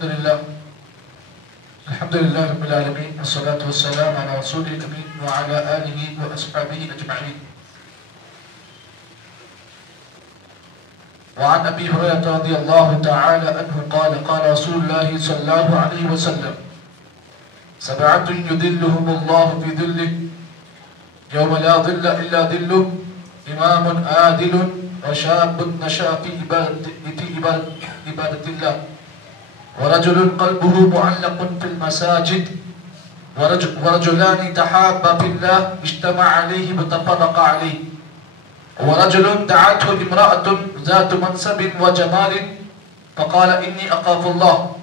الحمد لله رب العالمين والصلاة والسلام على رسول الأمين وعلى آله وأصحابه أجمعين. وعن أبي هريرة رضي الله تعالى عنه قال قال رسول الله صلى الله عليه وسلم: سبعة يذلهم الله في ظله يوم لا ظل إلا ظله، إمام عادل وشاب نشأ في عبادة الله، ورجل قلبه معلق في المساجد، ورجلان تحابا في الله اجتمع عليه وتفرق عليه، ورجل دعته امرأة ذات منصب وجمال فقال إني أخاف الله،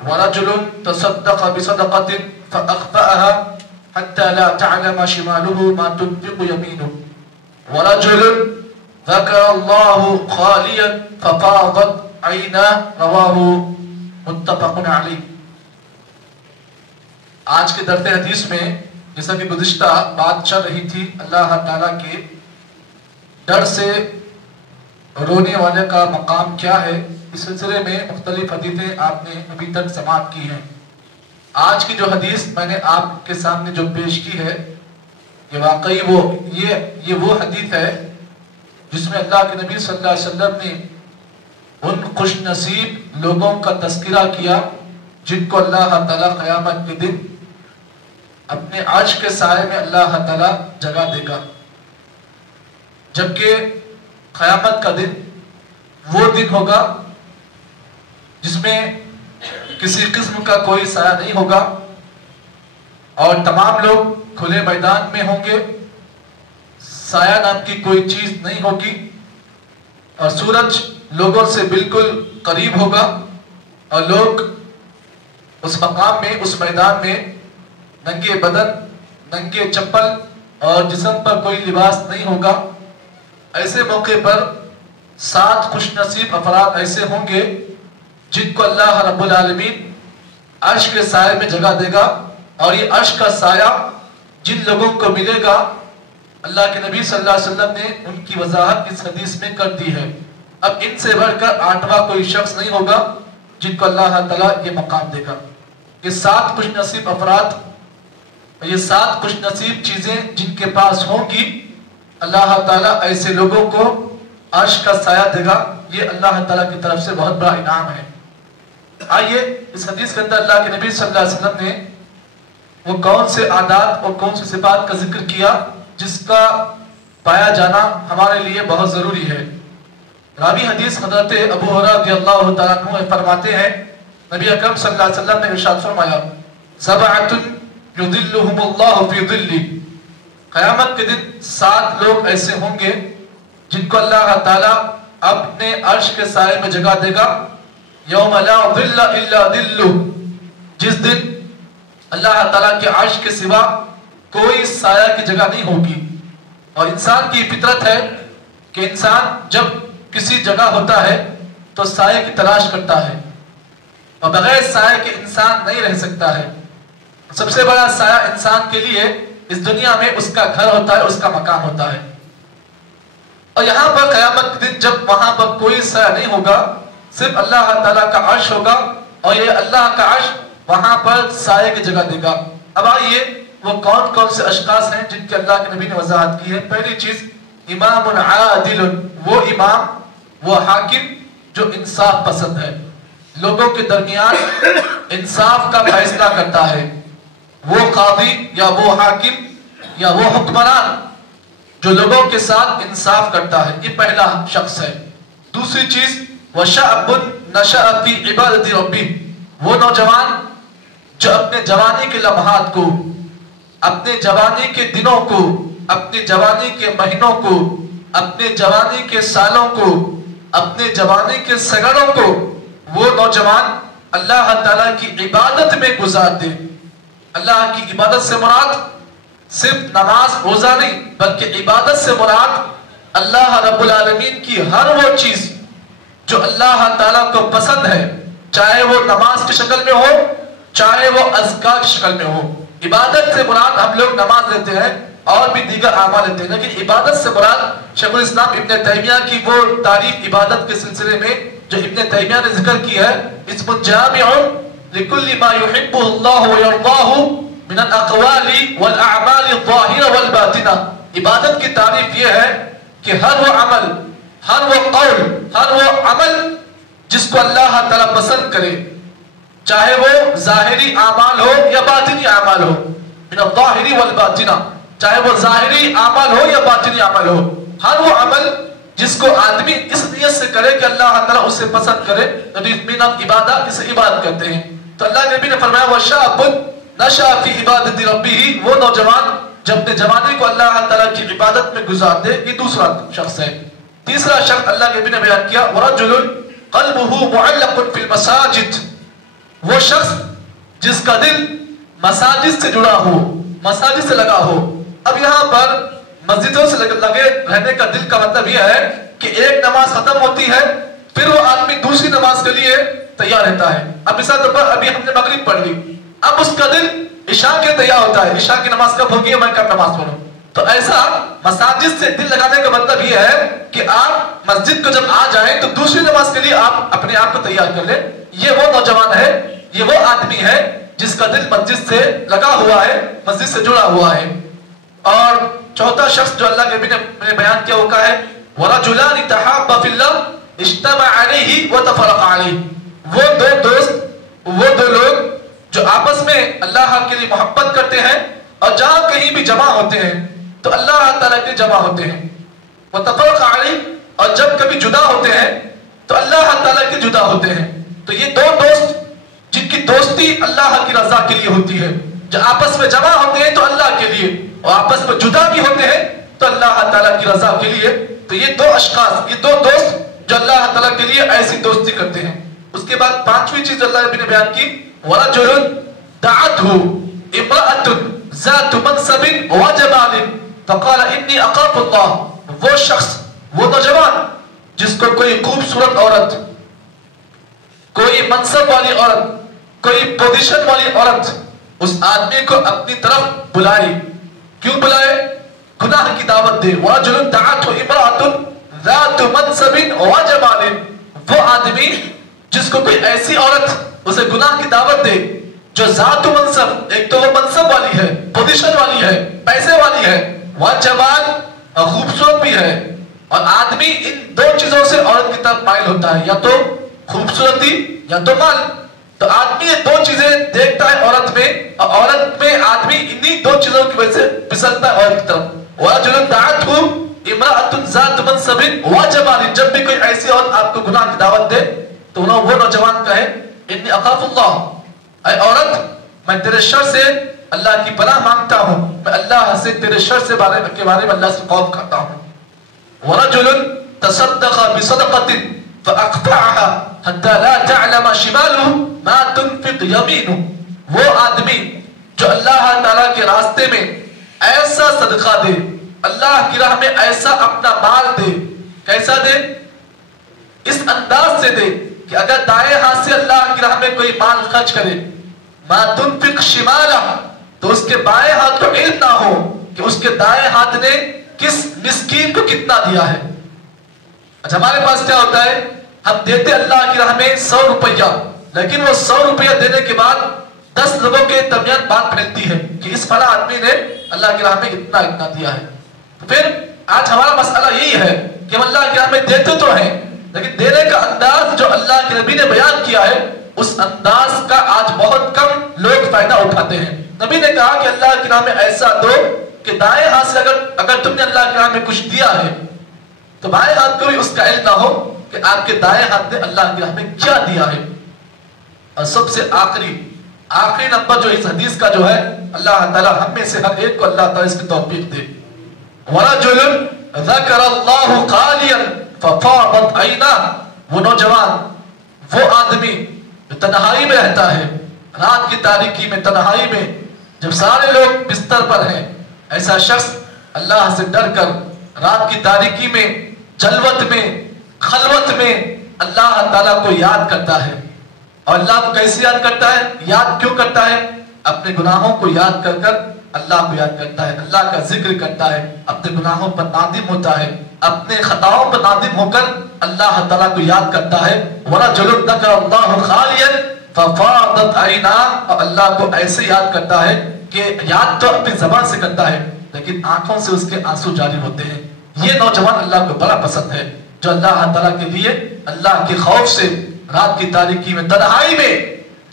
ورجل تصدق بصدقة فأخفأها حتى لا تعلم شماله ما تنفق يمينه، ورجل ذكر الله خاليا ففاضت عيناه، رواه متفق علیہ. آج کے درس حدیث میں جیسا کہ گزشتہ بات چل رہی تھی اللہ تعالیٰ کے ڈر سے رونے والے کا مقام کیا ہے، اس سلسلے میں مختلف حدیثیں آپ نے ابھی تک سماعت کی ہیں. آج کی جو حدیث میں نے آپ کے سامنے جو پیش کی ہے یہ واقعی یہ وہ حدیث ہے جس میں اللہ کے نبی صلی اللہ علیہ وسلم نے ان خوش نصیب لوگوں کا تذکرہ کیا جن کو اللہ تعالیٰ قیامت کے دن اپنے عرش کے سائے میں اللہ تعالیٰ جگہ دے گا. جبکہ قیامت کا دن وہ دن ہوگا جس میں کسی قسم کا کوئی سایہ نہیں ہوگا اور تمام لوگ کھلے میدان میں ہوں گے، سایہ نام کی کوئی چیز نہیں ہوگی، اور سورج لوگوں سے بالکل قریب ہوگا اور لوگ اس مقام میں اس میدان میں ننگے بدن، ننگے چپل اور جسم پر کوئی لباس نہیں ہوگا. ایسے موقع پر 7 خوش نصیب افراد ایسے ہوں گے جن کو اللہ رب العالمین عرش کے سائے میں جگہ دے گا، اور یہ عرش کا سایہ جن لوگوں کو ملے گا اللہ کے نبی صلی اللہ علیہ وسلم نے ان کی وضاحت اس حدیث میں کر دی ہے. اب ان سے بڑھ کر 8واں کوئی شخص نہیں ہوگا جن کو اللہ تعالیٰ یہ مقام دے گا. یہ 7 خوش نصیب افراد، یہ 7 خوش نصیب چیزیں جن کے پاس ہوں گی، اللہ تعالیٰ ایسے لوگوں کو عرش کا سایہ دے گا. یہ اللہ تعالیٰ کی طرف سے بہت بڑا انعام ہے. آئیے اس حدیث کے اندر اللہ کے نبی صلی اللہ علیہ وسلم نے وہ کون سے عادات اور کون سے صفات کا ذکر کیا جس کا پایا جانا ہمارے لیے بہت ضروری ہے. راوی حدیث حضرت ابو ہریرہ رضی اللہ تعالیٰ عنہ فرماتے ہیں نبی اکرم صلی اللہ علیہ وسلم نے ارشاد فرمایا: سبعۃ یظلھم اللہ فی ظلہ، قیامت کے دن 7 لوگ ایسے ہوں گے جن کو اللہ تعالیٰ اپنے عرش کے سائے میں جگہ دے گا. یوم لا ظل الا ظلہ، جس دن اللہ تعالیٰ کے عرش کے سوا کوئی سایہ کی جگہ نہیں ہوگی. اور انسان کی فطرت ہے کہ انسان جب کسی جگہ ہوتا ہے تو سائے کی تلاش کرتا ہے، اور بغیر سائے کے انسان نہیں رہ سکتا ہے. سب سے بڑا سایہ انسان کے لیے اس دنیا میں اس کا گھر ہوتا ہے، اس کا مکان ہوتا ہے. اور یہاں پر قیامت کے دن جب وہاں پر کوئی سایہ نہیں ہوگا، صرف اللہ تعالیٰ کا عرش ہوگا، اور یہ اللہ کا عرش وہاں پر سائے کی جگہ دے گا. اب آئیے وہ کون کون سے اشخاص ہیں جن کے اللہ کے نبی نے وضاحت کی ہے. پہلی چیز امام عادل، وہ امام، وہ حاکم جو انصاف پسند ہے، لوگوں کے درمیان انصاف کا فیصلہ کرتا ہے. وہ قاضی یا وہ حاکم یا وہ حکمران جو لوگوں کے ساتھ انصاف کرتا ہے، یہ پہلا شخص ہے. دوسری چیز وَشَعْبٌ نَشَأَ فِي عِبَادَةِ رَبِّهِ، وہ نوجوان جو اپنے جوانی کے لمحات کو، اپنے جوانی کے دنوں کو، اپنے جوانی کے مہینوں کو، اپنے جوانی کے سالوں کو، اپنے جوانی کے سگڑوں کو وہ نوجوان اللہ تعالیٰ کی عبادت میں گزار دے. اللہ کی عبادت سے مراد صرف نماز روزہ نہیں، بلکہ عبادت سے مراد اللہ رب العالمین کی ہر وہ چیز جو اللہ تعالیٰ کو پسند ہے، چاہے وہ نماز کی شکل میں ہو، چاہے وہ اذکار کی شکل میں ہو. عبادت سے مراد ہم لوگ نماز لیتے ہیں اور بھی دیگر اعمال لیتے ہیں، لیکن عبادت سے مراد شیخ الاسلام ابن تیمیہ کی وہ تعریف عبادت کے سلسلے میں جو ابن تیمیہ نے ذکر کی ہے، اسم جامع لِكُلِّ مَا يُحِبُّهُ اللَّهُ وَيَرْضَاهُ مِنَ الْأَقْوَالِ وَالْأَعْمَالِ الظَّاهِرَةِ وَالْبَاطِنَةِ۔ عبادت کی تعریف یہ ہے کہ ہر وہ عمل، ہر وہ قول، ہر وہ عمل جس کو اللہ تعالیٰ پسند کرے، چاہے وہ ظاہری اعمال ہو یا باطنی اعمال ہو، من الظاہری والباطنہ، چاہے وہ ظاہری اعمال ہو یا باطنی عمل ہو، ہر وہ عمل جس کو آدمی اس نیت سے کرے کہ اللہ تعالیٰ اسے پسند کرے، من العبادہ، اسے عبادت کہتے ہیں۔ تو اللہ کے نبی نے فرمایا وَشَابٌ نَشَأَ فِي عِبَادَةِ رَبِّهِ، وہ نوجوان جو اپنے جوانی کو اللہ تعالیٰ کی عبادت میں گزار دے، یہ دوسرا شخص ہے۔ تیسرا شخص اللہ کے نبی نے بیان کیا وَرَجُلٌ قَلْبُهُ مُعَلَّقٌ فِي الْمَسَاجِدِ، وہ شخص جس کا دل مساجد سے جڑا ہو، مساجد سے لگا ہو۔ اب یہاں پر مسجدوں سے لگے رہنے کا دل کا مطلب یہ ہے کہ ایک نماز ختم ہوتی ہے پھر وہ آدمی دوسری نماز کے لیے تیار رہتا ہے۔ اب مثال طور پر ابھی ہم نے مغرب پڑھ لی، اب اس کا دل عشاء کے تیار ہوتا ہے، عشاء کی نماز کب ہوگی میں کب نماز پڑھوں۔ تو ایسا مساجد سے دل لگانے کا مطلب یہ ہے کہ آپ مسجد کو جب آ جائیں تو دوسری نماز کے لیے آپ اپنے آپ کو تیار کر لیں۔ یہ وہ نوجوان ہے، یہ وہ آدمی ہے جس کا دل مسجد سے لگا ہوا ہے، مسجد سے جڑا ہوا ہے۔ اور چوتھا شخص جو اللہ کے نبی نے بیان کیا وہ کہا ہے وَرَجُلَانِ تَحَابَّ فِي اللَّهِ اجْتَمَعَ عَلَيْهِ وَتَفَرَّقَ عَلَيْهِ، وہ دو دوست، وہ دو لوگ جو آپس میں اللہ کے لیے محبت کرتے ہیں اور جہاں کہیں بھی جمع ہوتے ہیں تو اللہ تعالیٰ کے جمع ہوتے ہیں، وَتَفَرَّقَ عَلَيْهِ، اور جب کبھی جدا ہوتے ہیں تو اللہ تعالیٰ کے جدا ہوتے ہیں۔ تو یہ دو دوست جن کی دوستی اللہ کی رضا کے لیے ہوتی ہے، جو آپس میں جمع ہوتے ہیں تو اللہ کے لیے اور آپس میں جدا بھی ہوتے ہیں تو اللہ تعالیٰ کی رضا کے لیے، تو یہ دو اشخاص، یہ دو دوست جو اللہ تعالیٰ کے لیے ایسی دوستی کرتے ہیں۔ اس کے بعد پانچویں چیز اللہ نبی نے بیان کی وَرَجُلٌ دَعَتْهُ امْرَأَةٌ ذَاتُ مَنْصَبٍ وَجَمَالٍ فَقَالَ إِنِّي أَخَافُ اللَّهَ، وہ شخص، وہ نوجوان جس کو کوئی خوبصورت عورت، کوئی منصب والی عورت، کوئی پوزیشن والی عورت اس آدمی کو اپنی طرف بلائی، کیوں بلائے؟ گناہ کی دعوت دے۔ وَرَجُلٌ دَعَتْهُ امْرَأَةٌ ذَاتُ مَنْصَبٍ وَجَمَالٍ، وہ آدمی جس کو کوئی ایسی عورت اسے گناہ کی دعوت دے جو ذات و منصب، ایک تو وہ منصب والی ہے، پوزیشن والی ہے، پیسے والی ہے، وَجَمَال، خوبصورت بھی ہے، اور آدمی ان دو چیزوں سے عورت کی طرف مائل ہوتا ہے، یا تو خوبصورتی یا تو مال۔ تو آدمی یہ دو چیزیں دیکھتا ہے عورت میں، اور عورت میں آدمی انہی دو چیزوں کی وجہ سے پسندتا ہے عورت کی طرف۔ وَرَجُلٌ دَعَتْهُ امْرَأَةٌ ذَاتُ مَنْصَبٍ وَجَمَالٍ، جب بھی کوئی ایسی عورت آپ کو گناہ کی دعوت دے تو وہ نوجوان کہے اِنِّي أَخَافُ اللَّهَ، اے عورت میں تیرے شر سے اللہ کی پناہ مانگتا ہوں، میں اللہ سے تیرے شر کے بارے میں اللہ سے خوف کرتا ہوں۔ وَرَجُلٌ تَصَدَّقَ بِصَدَقَةٍ فَأَخْفَعَهَا حَتَّى لَا تَعْلَمَ شِمَالُهُ مَا تُنْفِقُ يَمِينُهُ، وہ آدمی جو اللہ تعالیٰ کے راستے میں ایسا صدقہ دے، اللہ کی راہ میں ایسا اپنا مال دے، کیسا دے؟ اس انداز سے دے کہ اگر دائیں ہاتھ سے اللہ کی راہ میں کوئی مال خرچ کرے مَا تُنْفِقُ شِمَالَهُ، تو اس کے بائیں ہاتھ کو علم نہ ہو کہ اس کے دائیں ہاتھ نے کس مسکین کو کتنا دیا ہے۔ اچھا ہمارے پاس کیا ہوتا ہے، ہم دیتے اللہ کی راہ میں 100 روپیہ، لیکن وہ 100 روپیہ دینے کے بعد 10 لوگوں کے درمیان بات پھیلتی ہے کہ اس فلاں آدمی نے اللہ کی راہ میں اتنا دیا ہے۔ تو پھر آج ہمارا مسئلہ یہی ہے کہ ہم اللہ کی راہ میں دیتے تو ہیں، لیکن دینے کا انداز جو اللہ کے نبی نے بیان کیا ہے اس انداز کا آج بہت کم لوگ فائدہ اٹھاتے ہیں۔ نبی نے کہا کہ اللہ کی راہ میں ایسا دو کہ دائیں ہاتھ سے اگر تم نے اللہ کی راہ میں کچھ دیا ہے تو بائیں ہاتھ کو بھی اس کا علم نہ ہو کہ آپ کے دائیں ہاتھ نے اللہ کی راہ میں کیا دیا ہے۔ اور سب سے آخری نمبر جو اس حدیث کا جو ہے، اللہ تعالیٰ ہم میں سے ہر ایک کو اللہ تعالیٰ اس کی توفیق دے۔ وَرَجُلٌ ذَكَرَ اللَّهُ خَالِيًا فَفَاضَتْ عَيْنَاهُ، وہ نوجوان، وہ آدمی جو تنہائی میں رہتا ہے، رات کی تاریکی میں، تنہائی میں جب سارے لوگ بستر پر ہیں، ایسا شخص اللہ سے ڈر کر رات کی تاریکی میں، جلوت میں، خلوت میں اللہ تعالیٰ کو یاد کرتا ہے۔ اور اللہ کو کیسے یاد کرتا ہے؟ یاد کیوں کرتا ہے؟ اپنے گناہوں کو یاد کر کر اللہ کو یاد کرتا ہے، اللہ کا ذکر کرتا ہے، اپنے گناہوں پر نادم ہوتا ہے، اپنے خطاؤں پر نادم ہو کر اللہ تعالیٰ کو یاد کرتا ہے۔ وَرَجُلٌ ذَكَرَ اللَّهُ خَالِيًا ففاضت عینا، اور اللہ کو ایسے یاد کرتا ہے کہ یاد تو اپنی زبان سے کرتا ہے لیکن آنکھوں سے اس کے آنسو جاری ہوتے ہیں۔ یہ نوجوان اللہ کو بڑا پسند ہے جو اللہ تعالیٰ کے لیے اللہ کے خوف سے رات کی تاریکی میں تنہائی میں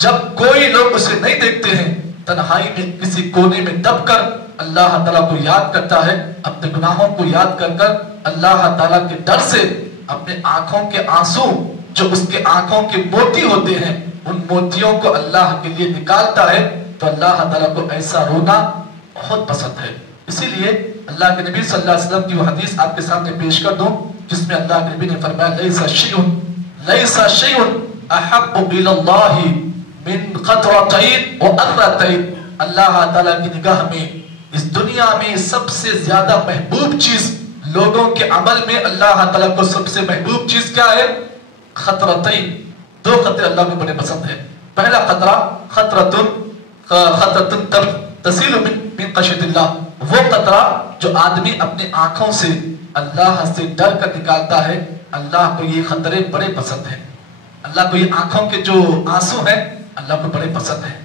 جب کوئی لوگ اسے نہیں دیکھتے ہیں تنہائی میں کسی کونے میں دب کر اللہ تعالیٰ کو یاد کرتا ہے، اپنے گناہوں کو یاد کر کر اللہ تعالیٰ کے ڈر سے اپنے آنکھوں کے آنسو جو اس کے آنکھوں کے موتی ہوتے ہیں ان موتیوں کو اللہ کے لیے نکالتا ہے، تو اللہ تعالیٰ کو ایسا رونا بہت پسند ہے۔ اسی لیے اللہ کے نبی صلی اللہ علیہ وسلم کی وہ حدیث آپ کے سامنے پیش کر دوں جس میں اللہ کے نبی نے فرمایا لیس شیء احب الی اللہ من قطرتین واثرتین، اللہ تعالیٰ کی نگاہ میں اس دنیا میں سب سے زیادہ محبوب چیز لوگوں کے عمل میں اللہ تعالیٰ کو سب سے محبوب چیز کیا ہے؟ خطرتین، دو خطرے اللہ کو بڑے پسند ہے۔ پہلا خطرہ خطرتن تسیل من خشیت اللہ، وہ قطرہ جو آدمی اپنی آنکھوں سے اللہ سے ڈر کر نکالتا ہے، اللہ کو یہ خطرے بڑے پسند ہیں، اللہ کو یہ آنکھوں کے جو آنسو ہیں اللہ کو بڑے پسند ہیں۔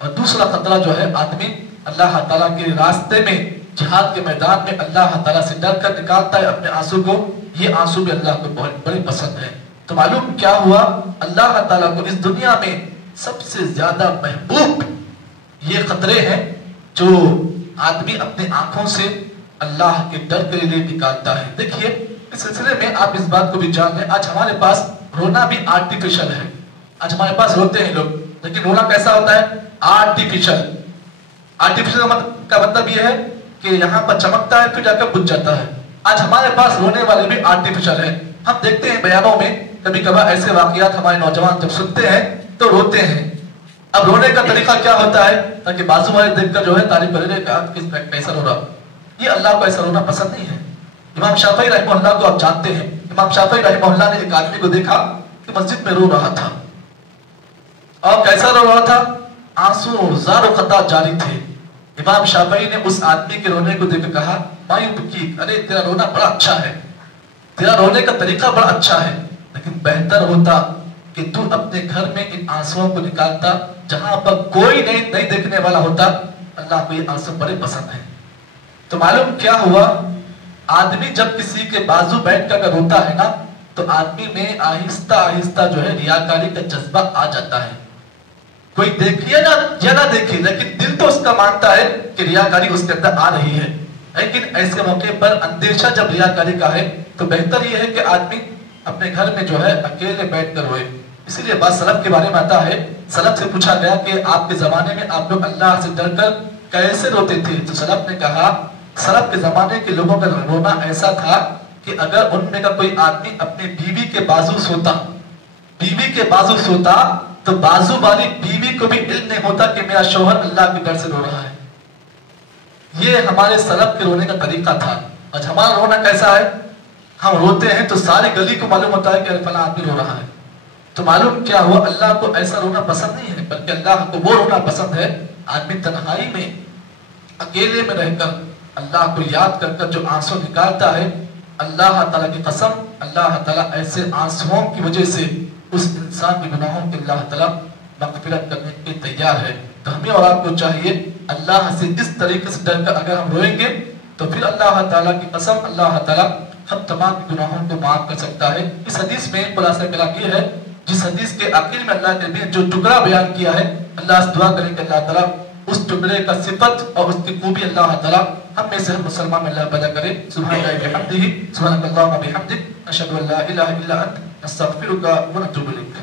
اور دوسرا خطرہ جو ہے آدمی اللہ تعالیٰ کے راستے میں جہاد کے میدان میں اللہ تعالیٰ سے ڈر کر نکالتا ہے اپنے آنسو کو، یہ آنسو بھی اللہ کو بہت بڑے پسند ہے۔ تو معلوم کیا ہوا، اللہ تعالیٰ کو اس دنیا میں سب سے زیادہ محبوب یہ خطرے ہیں جو آدمی اپنے آنکھوں سے اللہ کے ڈر کے لیے نکالتا ہے۔ دیکھیے اس سلسلے میں آپ اس بات کو بھی جان لیں، آج ہمارے پاس رونا بھی آرٹیفیشل ہے، آج ہمارے پاس روتے ہیں لوگ لیکن رونا کیسا ہوتا ہے؟ آرٹیفیشل۔ آرٹیفیشل کا مطلب یہ ہے کہ یہاں پر چمکتا ہے پھر جا کر بجھ جاتا ہے۔ آج ہمارے پاس رونے والے بھی آرٹیفیشل ہیں، ہم دیکھتے ہیں بیانوں میں کبھی کبھار ایسے واقعات ہمارے نوجوان جب سنتے ہیں تو روتے ہیں۔ اب رونے کا طریقہ کیا ہوتا ہے تاکہ بازو والے دیکھ کر جو ہے تعریف کرے کہ آپ کیسا رو رہا، یہ اللہ کو ایسا رونا پسند نہیں ہے۔ امام شافعی رحمہ اللہ کو آپ جانتے ہیں، امام شافعی رحمہ اللہ نے ایک آدمی کو دیکھا کہ مسجد میں رو رہا تھا، اور کیسا رو رہا تھا؟ آنسو زار و قطع جاری تھے۔ امام شافعی نے اس آدمی کے رونے کو دیکھ کر کہا ما یبکیک، ارے تیرا رونا بڑا اچھا ہے، تیرا رونے کا طریقہ بڑا اچھا ہے، لیکن بہتر ہوتا کہ تو اپنے گھر میں ان آنسوؤں کو نکالتا جہاں پر کوئی نہیں دیکھنے والا ہوتا۔ اللہ کو یہ آنسو بڑے پسند ہیں۔ تو معلوم کیا ہوا، آدمی جب کسی کے بازو بیٹھ کر روتا ہے نا تو آدمی میں آہستہ آہستہ جو ہے ریاکاری کا جذبہ آ جاتا ہے۔ کوئی دیکھے یا نہ دیکھے لیکن دل تو اس کا مانتا ہے کہ ریاکاری اس کے اندر آ رہی ہے، لیکن ایسے موقع پر اندیشہ جب ریاکاری کا ہے تو بہتر یہ ہے کہ آدمی اپنے گھر میں جو ہے اکیلے بیٹھ کر روئے۔ اسی لیے بات سلف کے بارے میں آتا ہے، سلف سے پوچھا گیا کہ آپ کے زمانے میں آپ لوگ اللہ سے ڈر کر کیسے روتے تھے؟ تو سلف نے کہا سلف کے زمانے کے لوگوں کا رونا ایسا تھا کہ اگر ان میں کا کوئی آدمی اپنی بیوی کے بازو سوتا تو بازو والی بیوی کو بھی علم نہیں ہوتا کہ میرا شوہر اللہ کے ڈر سے رو رہا ہے۔ یہ ہمارے سلف کے رونے کا طریقہ تھا۔ آج ہمارا رونا کیسا ہے؟ ہم روتے ہیں تو ساری گلی کو معلوم ہوتا ہے کہ فلاں آدمی رو رہا ہے۔ تو معلوم کیا ہوا، اللہ کو ایسا رونا پسند نہیں ہے، بلکہ اللہ کو وہ رونا پسند ہے آدمی تنہائی میں اکیلے میں رہ کر اللہ کو یاد کر کر جو آنسو نکالتا ہے۔ اللہ تعالیٰ کی قسم، اللہ تعالیٰ ایسے آنسوؤں کی وجہ سے اس انسان کے گناہوں کے اللہ تعالیٰ مغفرت کرنے کے تیار ہے۔ تو ہمیں اور آپ کو چاہیے اللہ سے اس طریقے سے ڈر کر اگر ہم روئیں گے تو پھر اللہ تعالیٰ کی قسم اللہ تعالیٰ ہم تمام گناہوں کو معاف کر سکتا ہے۔ اس حدیث میں خلاصہ کلام یہ ہے، جس حدیث کے آخر میں اللہ نے جو ٹکڑا بیان کیا ہے، اللہ سے دعا کریں کہ اللہ تعالیٰ اس ٹکڑے کا صفت اور اس کی خوبی اللہ تعالیٰ ہم میں سے ہر مسلمان میں اللہ پیدا کرے۔ سبحان اللہ بحمدہ، سبحانک اللہم بحمدک، اشہد ان لا الہ الا انت، نستغفرک ونتوب الیک۔